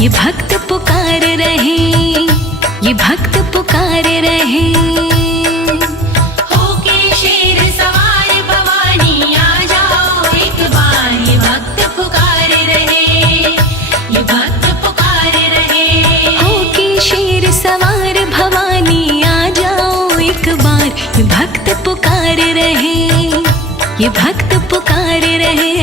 ये भक्त पुकार रहे, ये भक्त पुकार रहे। होके शेर सवार भवानी आ जाओ एक बार, ये भक्त पुकार रहे, ये भक्त पुकार रहे। होके शेर सवार भवानी आ जाओ एक बार, ये भक्त पुकार रहे, ये भक्त पुकार रहे।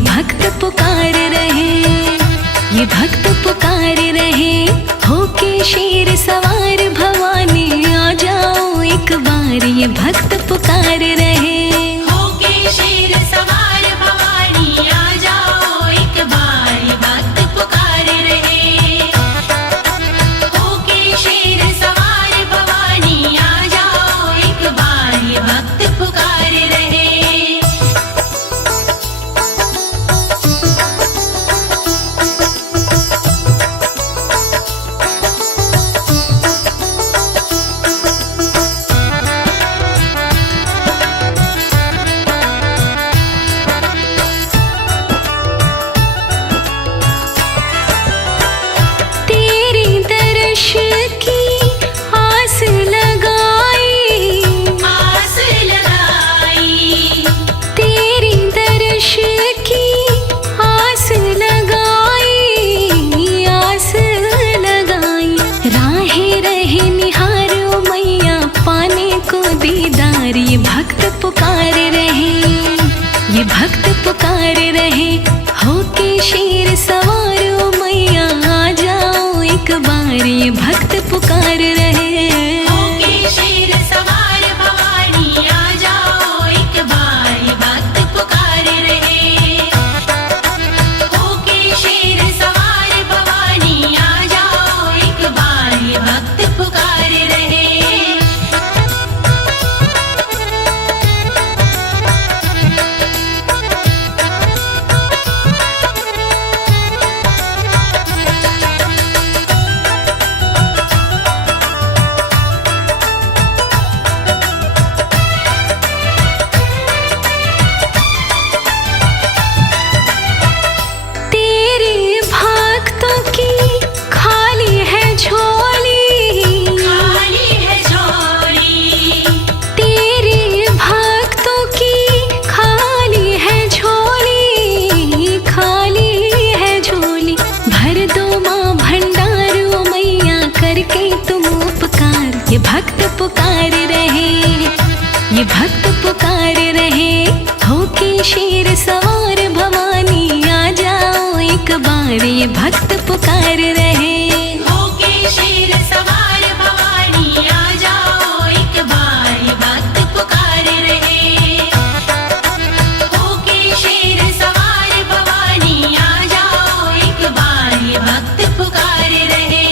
ये भक्त पुकार रहे, ये भक्त पुकार रहे। होके शेर सवार भवानी आ जाओ एक बार, ये भक्त पुकार रहे। होके शेर सवार भवानी आ जाओ एक बार, ये भक्त पुकार रहे। होके शेर सवार भवानी आ जाओ एक बार, ये भक्त पुकार रहे। ये भक्त पुकार रहे, ये भक्त पुकार रहे। होके शेर सवार ओ मैया आ जाओ एक बार, ये भक्त पुकार रहे। होके शेर सवार भवानी आ जाओ एक बार, ये भक्त पुकार रहे। होके शेर सवार भवानी आ जाओ एक बार, ये भक्त पुकार रहे। ये भक्त पुकार रहे, ये भक्त पुकार रहे। होके शेर सवार भवानी आ जाओ एक बार, ये भक्त पुकार रहे। होके शेर सवार भवानी आ जाओ एक बार, ये भक्त पुकार रहे। होके शेर सवार भवानी आ जाओ एक बार, ये भक्त पुकार रहे।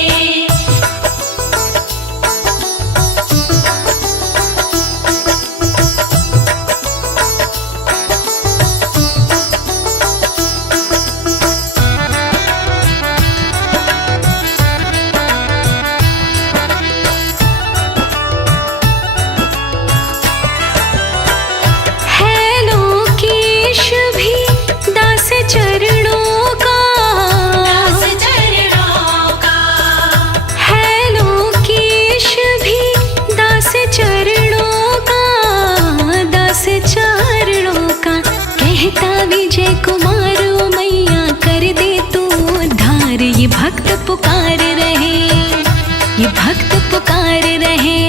पुकार रहे,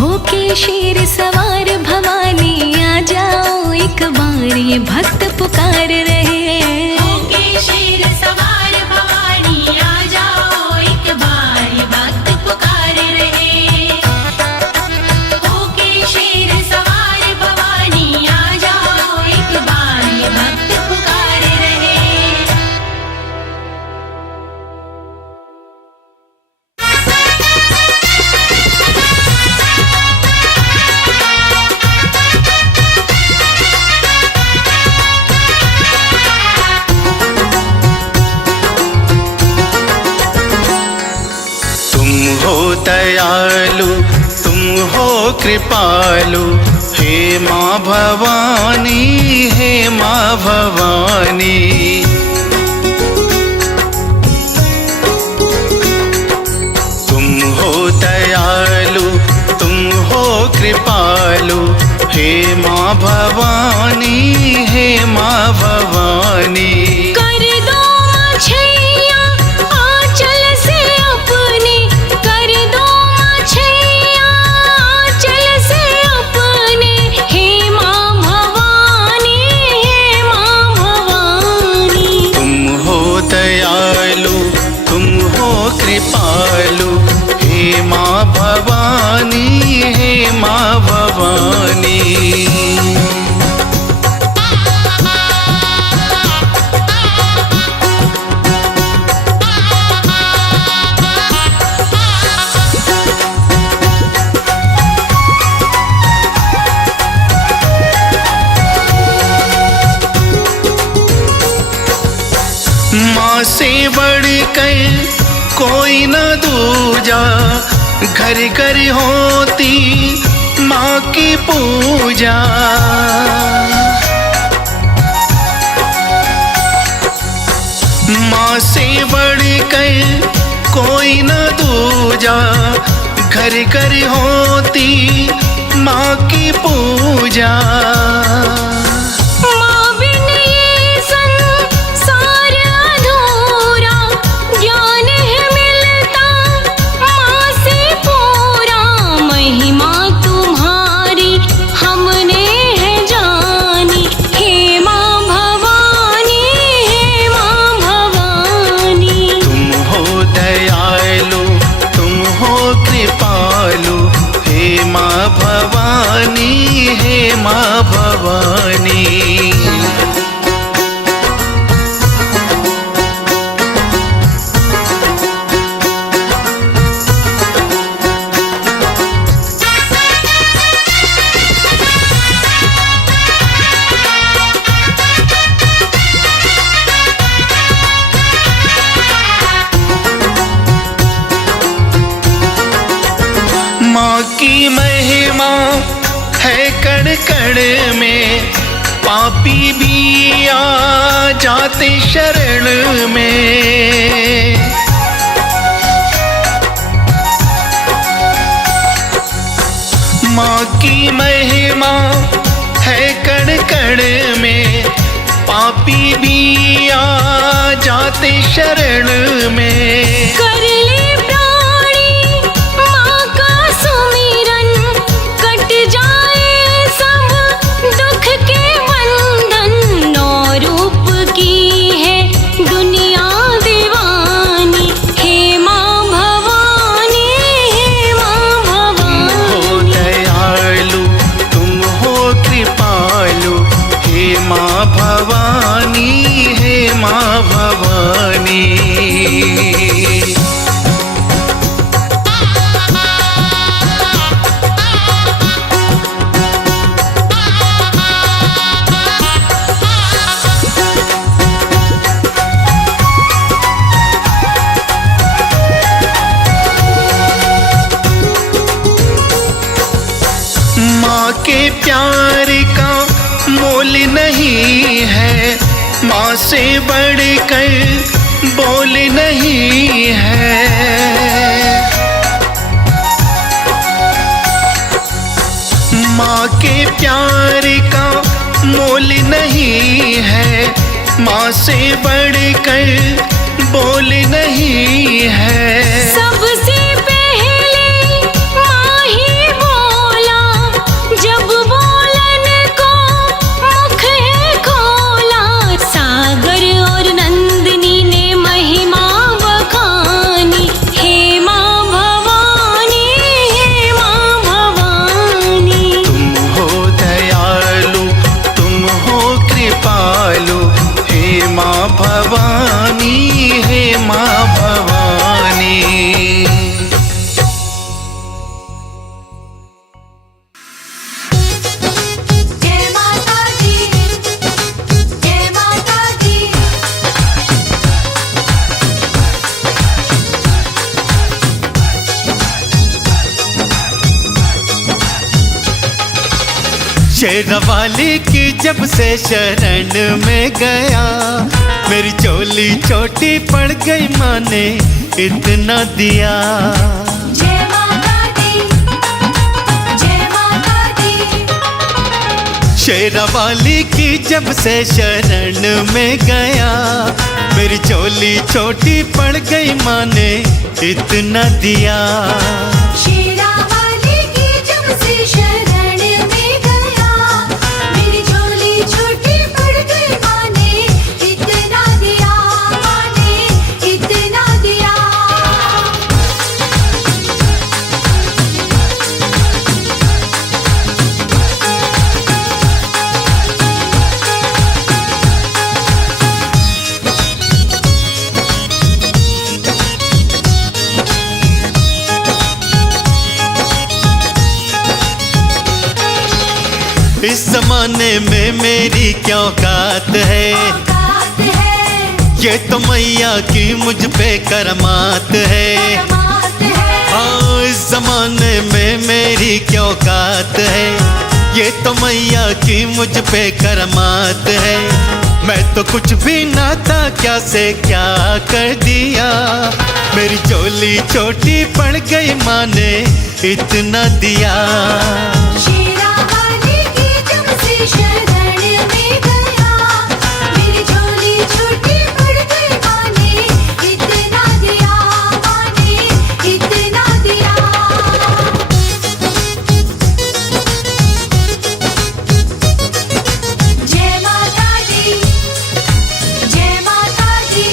होके शेर सवार भवानी आ जाओ एक बार, ये भक्त पुकार रहे। होके शेर सवार भवानी आ जाओ एक बार, ये भक्त पुकार रहे। होके शेर सवार भवानी आ जाओ एक बार, ये भक्त पुकार रहे। दयालु तुम हो कृपालु, हे माँ भवानी, हे माँ भवानी। तुम हो दयालु तुम हो कृपालु, हे माँ भवानी, हे माँ भवानी। कर दो छैया आंचल से अपने, कर दो छैया आंचल से अपने, हे माँ भवानी, हे माँ भवानी। तुम हो दयालु तुम हो कृपालु, हे माँ भवानी, हे माँ भवानी। माँ से बढ़कर कोई न दूजा, घर घर होती माँ की पूजा। माँ से बढ़कर कोई न दूजा, घर घर होती माँ की पूजा। माँ बिन ये संसार अधूरा, ज्ञान है मिलता माँ से पूरा। महिमा तुम्हारी हमने है जानी, हे माँ भवानी, हे माँ भवानी। तुम हो दयालु तुम हो कृपालु, हे माँ भवानी, हे माँ भवानी। माँ की महिमा है कण कण में, पापी भी आ जाते शरण में। माँ की महिमा है कण कण में, पापी भी आ जाते शरण में। कर ले प्राणी माँ का सुमिरन, कट जाए सब दुख के बंधन। नौ रूप की है दुनिया दीवानी, हे माँ भवानी, हे माँ भवानी। हो दयालु तुम हो कृपालु, हे माँ भवानी, हे माँ भवानी। माँ के प्यार का मोल नहीं है, माँ से बढ़कर बोल नहीं है। माँ के प्यार का मोल नहीं है, माँ से बढ़कर बोल नहीं है। सबसे पहले माँ शेरा वाली की जब से शरण में गया, मेरी चोली छोटी पड़ गई, माँ ने इतना दिया। जय माता दी, जय माता दी। शेरा वाली की जब से शरण में गया, मेरी चोली छोटी पड़ गई, माँ ने इतना दिया। शेरा वाली की जब से शरण में गया, मेरी झोली छोटी पड़ गई, माँ ने इतना दिया, माँ ने इतना दिया। इस जमाने में मेरी क्या औकात है, औकात है, ये तो मैया की मुझ पे करमात है। करमात है। हाँ, इस जमाने में मेरी क्या औकात है, ये तो मैया की मुझ पे करमात है। मैं तो कुछ भी ना था, क्या से क्या कर दिया, मेरी चोली छोटी पड़ गई, माँ ने इतना दिया। शेरा वाली की जब से शरण में गया, मेरी झोली छोटी पड़ गई, माँ ने इतना दिया, माँ ने इतना दिया। जय माता दी, जय माता दी।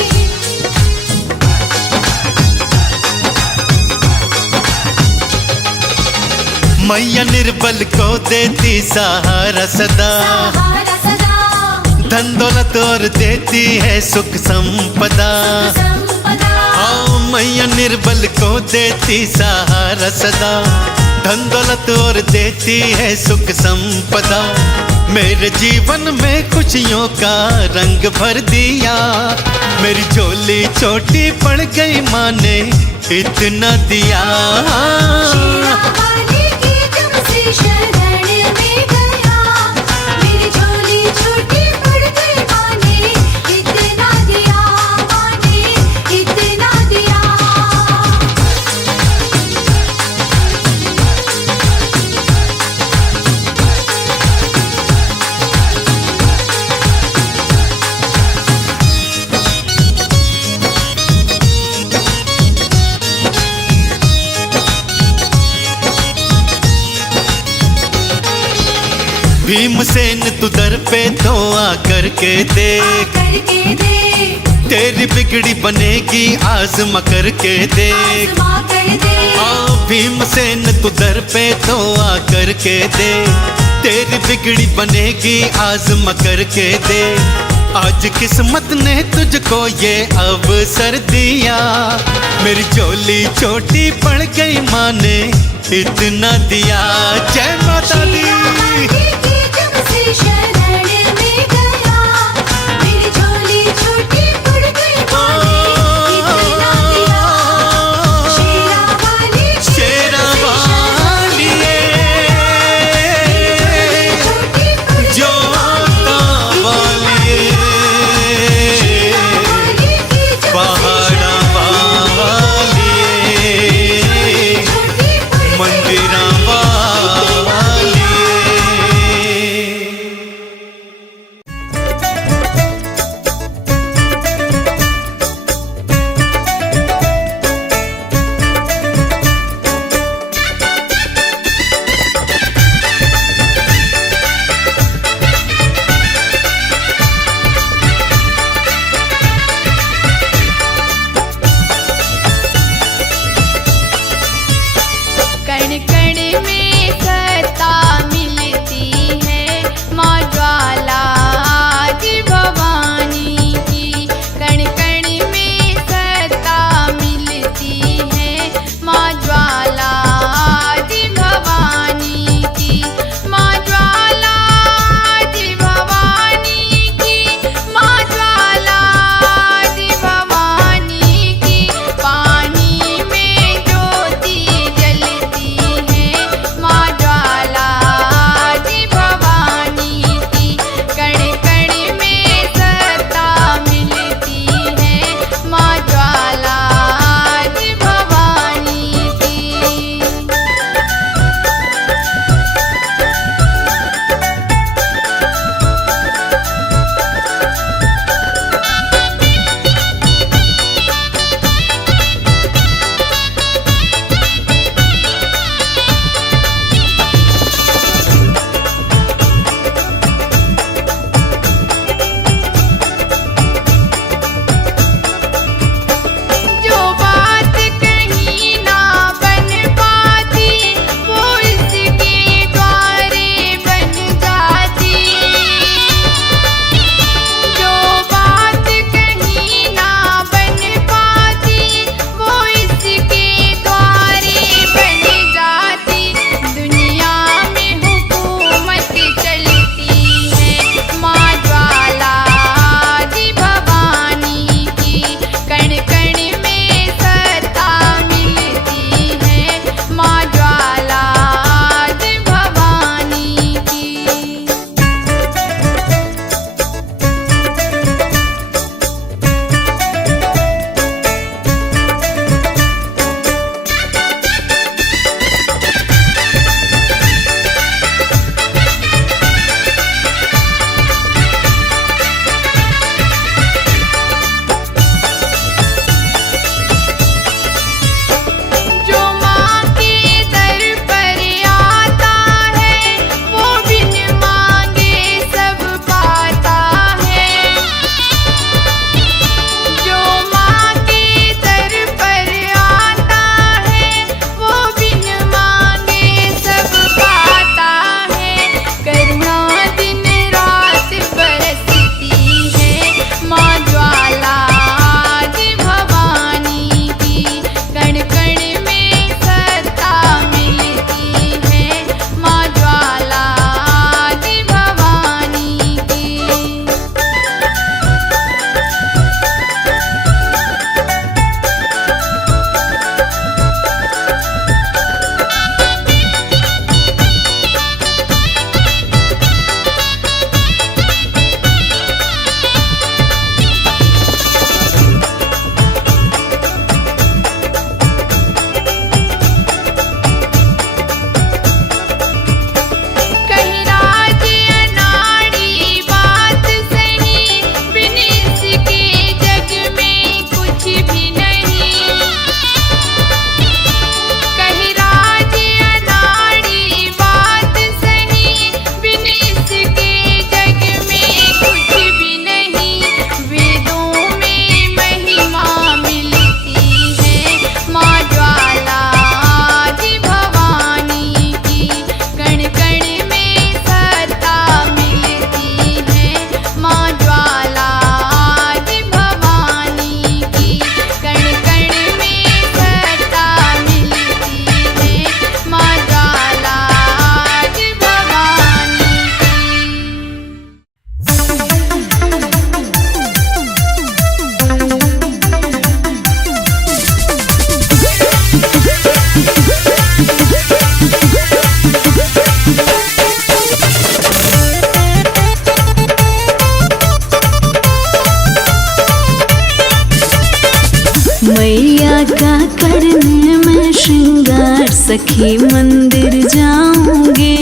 मैया निर्बल को देती सहारा सदा, सहारा सदा, धन दौलत और देती है सुख संपदा। संपदा। हाँ, मैया निर्बल को देती सहारा सदा, धन दौलत और देती है सुख संपदा। मेरे जीवन में खुशियों का रंग भर दिया, मेरी झोली छोटी पड़ गई, माँ ने इतना दिया। शेरा वाली की जब से शरण में गया, मेरी झोली छोटी पड़ गई, माँ ने इतना दिया, माँ ने इतना दिया। भीमसेन तू दर पे तो आ करके देख, करके दे, तेरी बिगड़ी बनेगी आज़मा करके देख। आज़मा कर दे। हाँ, भीमसेन तू दर पे तो आ करके दे, तेरी बिगड़ी बनेगी आज़मा करके दे। आज किस्मत ने तुझको ये अवसर दिया, मेरी झोली छोटी पड़ गई, माँ ने इतना दिया। जय माता दी। शेरा वाली की जब से शरण में गया, मेरी झोली छोटी पड़ गई, माँ ने इतना दिया। शेरा वाली की शेरा जब से वाली शरण में गया, मेरी झोली छोटी पड़ गई, जो आता वाली शेरा वाली की जब से पहाड़ा वाली छोटी पड़ गई, मंदिरा वाली सखी मंदिर जाऊंगी।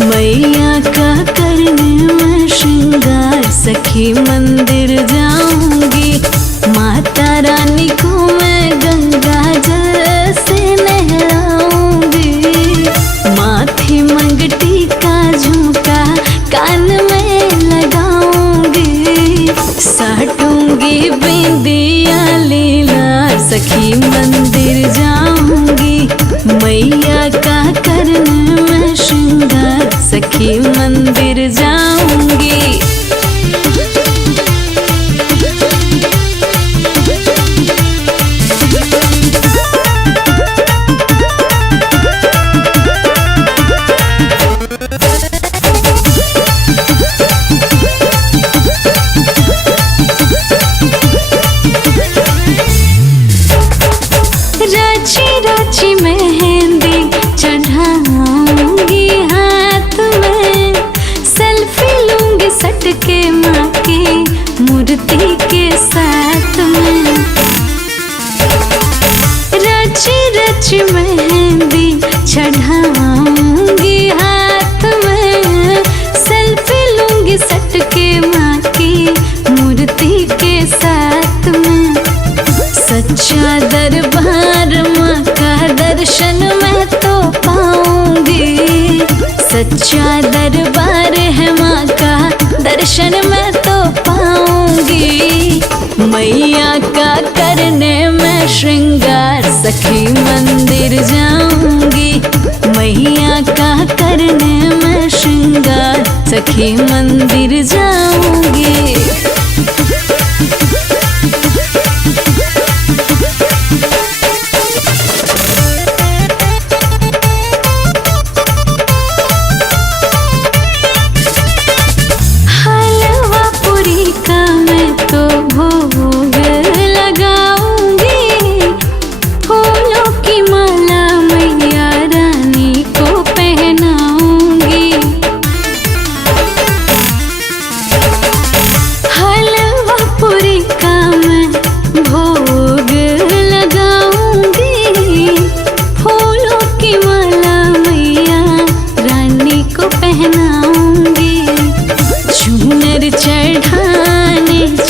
मैया का करने में श्रृंगार सखी मंदिर जाऊंगी। माता रानी को मैं गंगा जल से नहलाऊंगी। माथे मंगटी का झुमका कान में लगाऊंगी। साटूंगी बिंदिया लीला सखी मंदिर जाऊंगी। मैया का करने में श्रृंगार सखी मंदिर जाऊंगी। रची रची मेहंदी चढ़ाऊंगी हाथ में। सेल्फी लूंगी सटके माँ की मूर्ति के साथ में। रची रची मेहंदी चढ़ाऊंगी हाथ में। सेल्फी लूंगी सटके माँ की मूर्ति के साथ में। सच्चा दरबार माँ का दर्शन मैं तो पाऊंगी। सच्चा दरबार है माँ का दर्शन मैं तो पाऊंगी। मैया का करने में श्रृंगार सखी मंदिर जाऊंगी। मैया का करने में श्रृंगार सखी मंदिर जाऊंगी।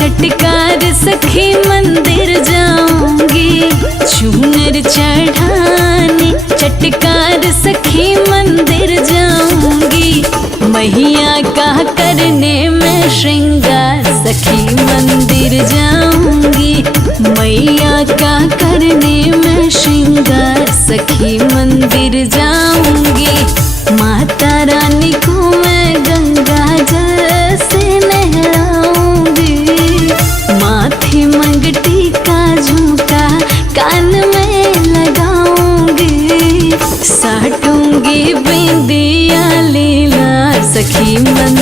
चटकार सखी मंदिर जाऊंगी। चूनर चढ़ाने चटकार सखी मंदिर जाऊंगी। मैया का करने में श्रृंगार सखी मंदिर जाऊंगी। मैया का करने में श्रृंगार सखी मंदिर जाऊंगी। माता रानी को मैं गंगा जल से नहलाऊंगी। माथे मंगटी का झुमका कान में लगाऊंगी। साटूंगी बिंदिया लीला सखी मंदिर